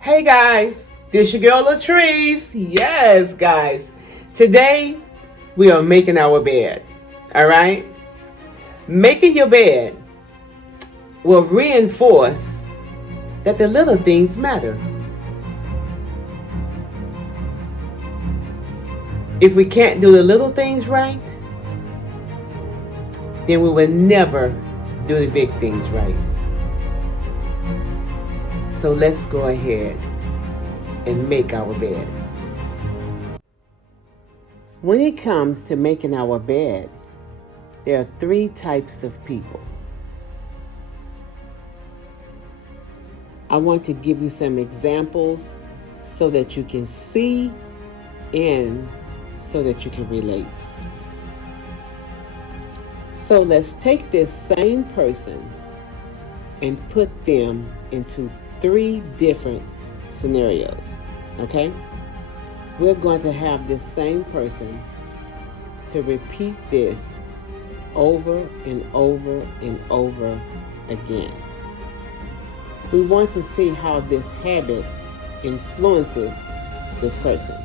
Hey guys, this your girl Latrice. Yes, guys. Today we are making our bed. All right? Making your bed will reinforce that the little things matter. If we can't do the little things right, then we will never do the big things right. So let's go ahead and make our bed. When it comes to making our bed, there are 3 types of people. I want to give you some examples so that you can see and so that you can relate. So let's take this same person and put them into 3 different scenarios, okay? We're going to have this same person to repeat this over and over and over again. We want to see how this habit influences this person.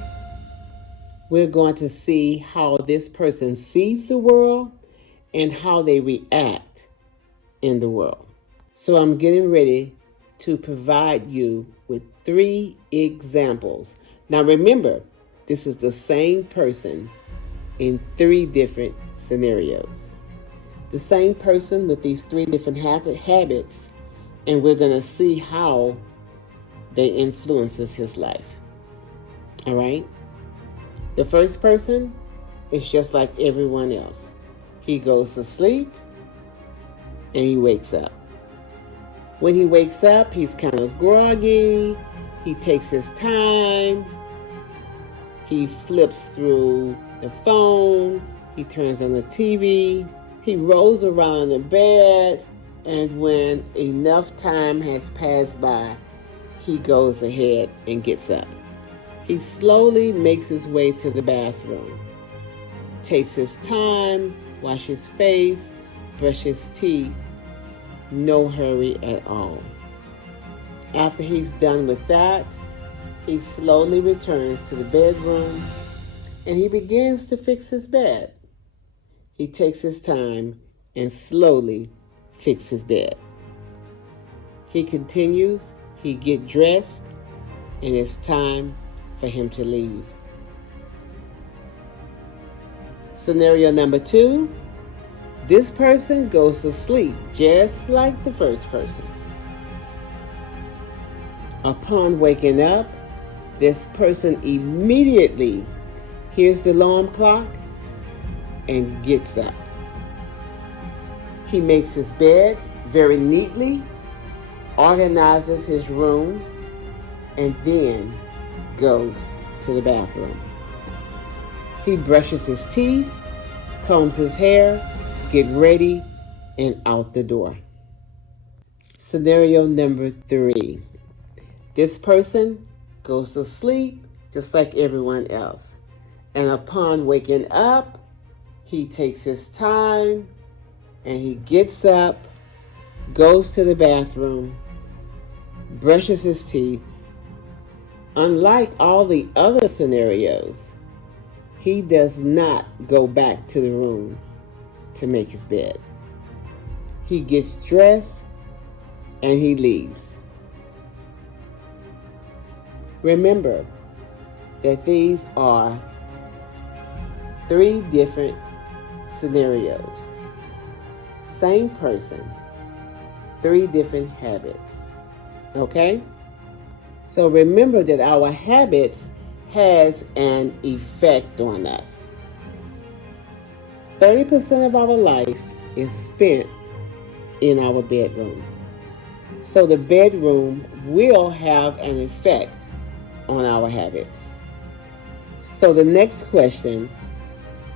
We're going to see how this person sees the world and how they react in the world. So I'm getting ready to provide you with 3 examples. Now remember, this is the same person in 3 different scenarios. The same person with these 3 different habits, and we're going to see how they influences his life. All right? The first person is just like everyone else. He goes to sleep and he wakes up. When he wakes up, he's kind of groggy. He takes his time. He flips through the phone. He turns on the TV. He rolls around in the bed. And when enough time has passed by, he goes ahead and gets up. He slowly makes his way to the bathroom. Takes his time, washes his face, brushes his teeth. No hurry at all. After he's done with that, he slowly returns to the bedroom and he begins to fix his bed. He takes his time and slowly fixes his bed. He continues, he gets dressed, and it's time for him to leave. Scenario number 2, this person goes to sleep just like the first person. Upon waking up, this person immediately hears the alarm clock and gets up. He makes his bed very neatly, organizes his room, and then goes to the bathroom. He brushes his teeth, combs his hair, get ready, and out the door. Scenario number 3. This person goes to sleep just like everyone else. And upon waking up, he takes his time and he gets up, goes to the bathroom, brushes his teeth. Unlike all the other scenarios, he does not go back to the room to make his bed. He gets dressed and he leaves. Remember that these are 3 different scenarios. Same person, 3 different habits. Okay? So remember that our habits has an effect on us. 30% of our life is spent in our bedroom. So the bedroom will have an effect on our habits. So the next question,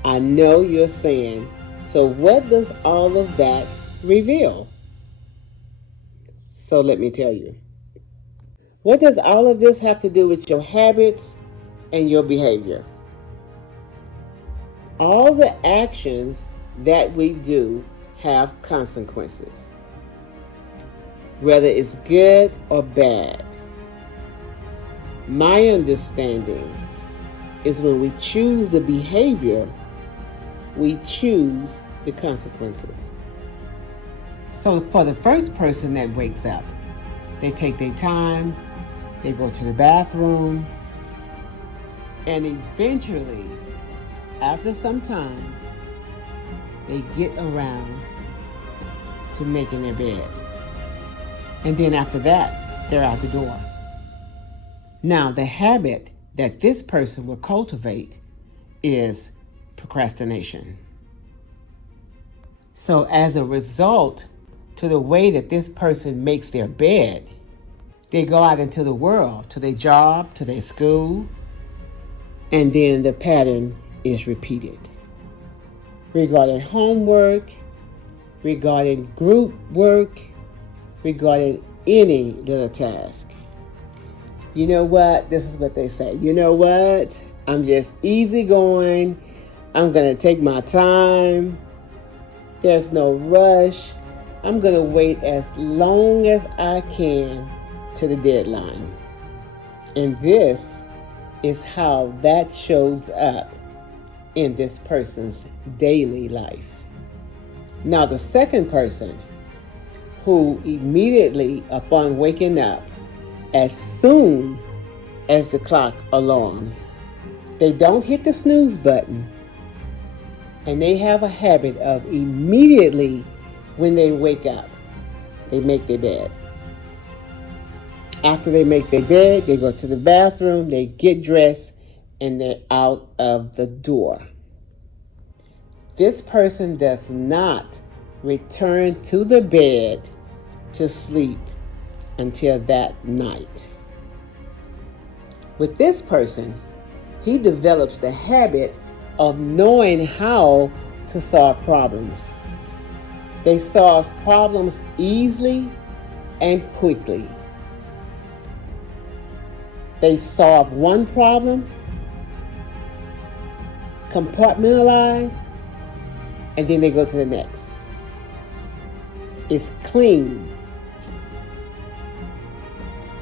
I know you're saying, so what does all of that reveal? So let me tell you. What does all of this have to do with your habits and your behavior? All the actions that we do have consequences, whether it's good or bad. My understanding is when we choose the behavior, we choose the consequences. So for the first person that wakes up, they take their time, they go to the bathroom, and eventually, after some time, they get around to making their bed. And then after that, they're out the door. Now, the habit that this person will cultivate is procrastination. So as a result to the way that this person makes their bed, they go out into the world, to their job, to their school, and then the pattern is repeated. Regarding homework, regarding group work, regarding any little task. You know what? This is what they say. You know what? I'm just easygoing. I'm going to take my time. There's no rush. I'm going to wait as long as I can to the deadline. And this is how that shows up in this person's daily life. Now, the second person who immediately upon waking up, as soon as the clock alarms, they don't hit the snooze button, and they have a habit of immediately when they wake up, they make their bed. After they make their bed, they go to the bathroom, they get dressed, and they're out of the door. This person does not return to the bed to sleep until that night. With this person, he develops the habit of knowing how to solve problems. They solve problems easily and quickly. They solve one problem, compartmentalize, and then they go to the next. It's clean,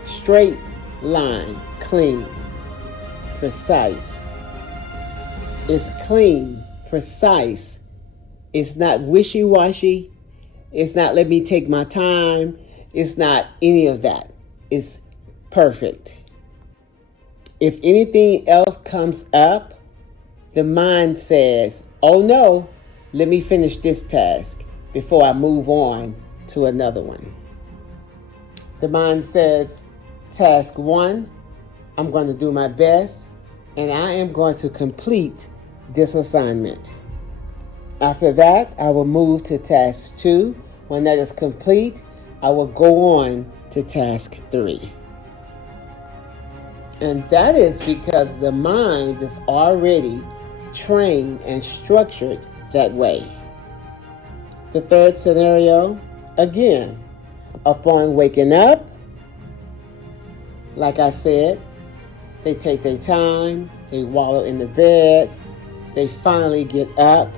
straight line, clean, precise. It's clean, precise. It's not wishy-washy. It's not let me take my time. It's not any of that. It's perfect. If anything else comes up, the mind says, oh no, let me finish this task before I move on to another one. The mind says, task 1, I'm going to do my best, and I am going to complete this assignment. After that, I will move to task 2. When that is complete, I will go on to task 3. And that is because the mind is already trained and structured that way. The third scenario, again, upon waking up, like I said, they take their time, they wallow in the bed, they finally get up,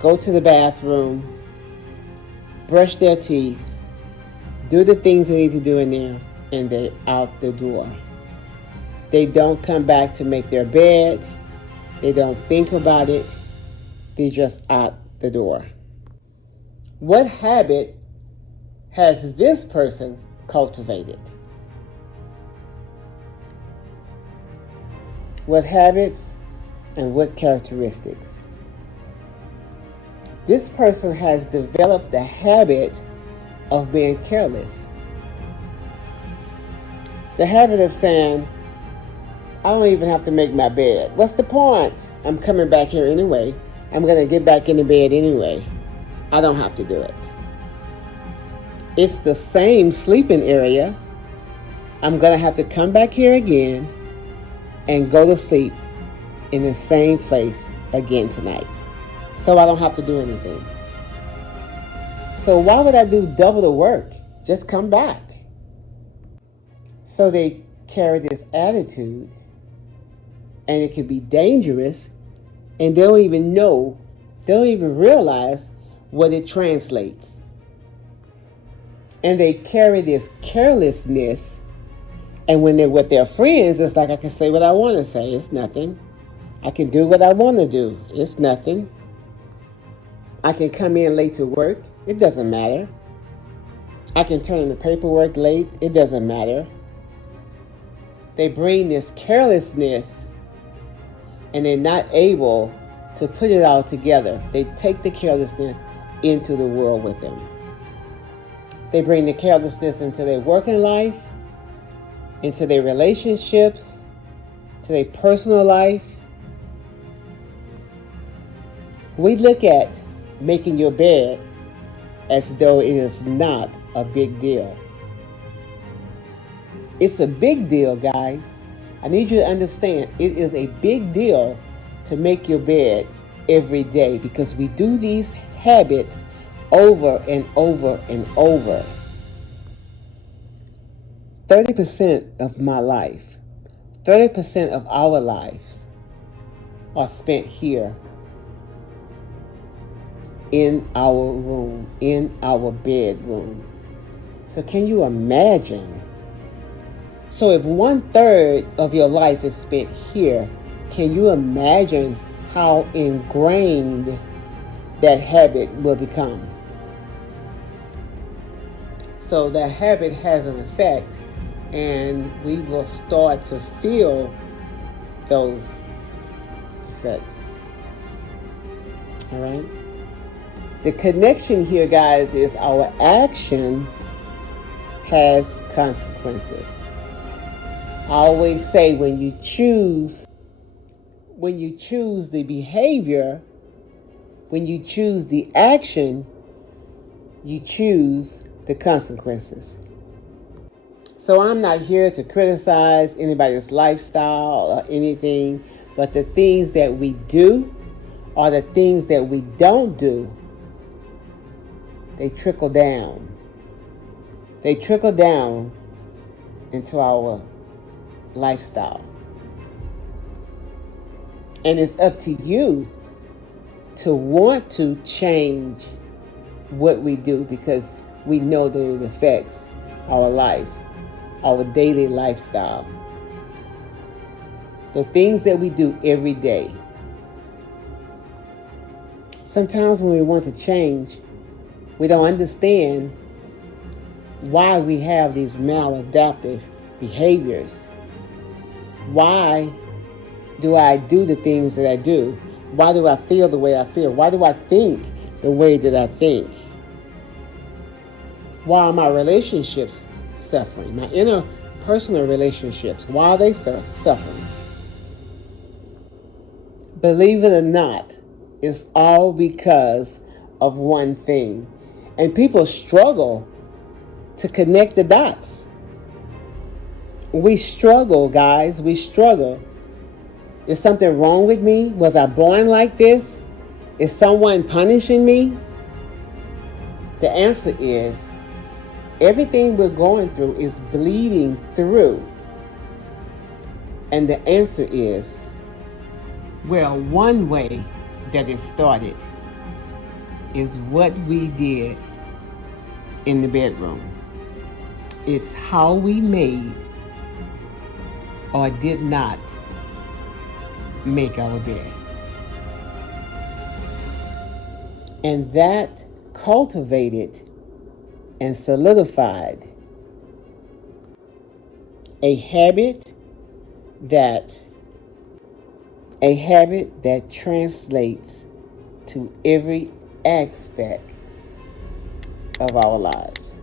go to the bathroom, brush their teeth, do the things they need to do in there, and they're out the door. They don't come back to make their bed. They don't think about it. They're just out the door. What habit has this person cultivated? What habits and what characteristics? This person has developed the habit of being careless. The habit of saying, I don't even have to make my bed. What's the point? I'm coming back here anyway. I'm going to get back in the bed anyway. I don't have to do it. It's the same sleeping area. I'm going to have to come back here again and go to sleep in the same place again tonight. So I don't have to do anything. So why would I do double the work? Just come back. So they carry this attitude, and it can be dangerous, and they don't even know, they don't even realize what it translates. And they carry this carelessness And when they're with their friends, it's like I can say what I want to say. It's nothing. I can do what I want to do. It's nothing. I can come in late to work. It doesn't matter. I can turn in the paperwork late. It doesn't matter. They bring this carelessness and they're not able to put it all together. They take the carelessness into the world with them. They bring the carelessness into their working life, into their relationships, to their personal life. We look at making your bed as though it is not a big deal. It's a big deal, guys. I need you to understand it is a big deal to make your bed every day because we do these habits over and over and over. 30% of my life, 30% of our life are spent here in our room, in our bedroom. So can you imagine? So if 1/3 of your life is spent here, can you imagine how ingrained that habit will become? So that habit has an effect, and we will start to feel those effects. All right? The connection here, guys, is our action has consequences. I always say when you choose the behavior, when you choose the action, you choose the consequences. So I'm not here to criticize anybody's lifestyle or anything, but the things that we do or the things that we don't do, they trickle down. They trickle down into our lifestyle. And it's up to you to want to change what we do because we know that it affects our life, our daily lifestyle. The things that we do every day. Sometimes when we want to change, we don't understand why we have these maladaptive behaviors. Why do I do the things that I do? Why do I feel the way I feel? Why do I think the way that I think? Why are my relationships suffering? My interpersonal relationships, why are they suffering? Believe it or not, it's all because of one thing. And people struggle to connect the dots. We struggle, guys. We struggle. Is something wrong with me? Was I born like this? Is someone punishing me? The answer is everything we're going through is bleeding through. And the answer is, well, one way that it started is what we did in the bedroom. It's how we made or did not make our bed. And that cultivated and solidified a habit that translates to every aspect of our lives.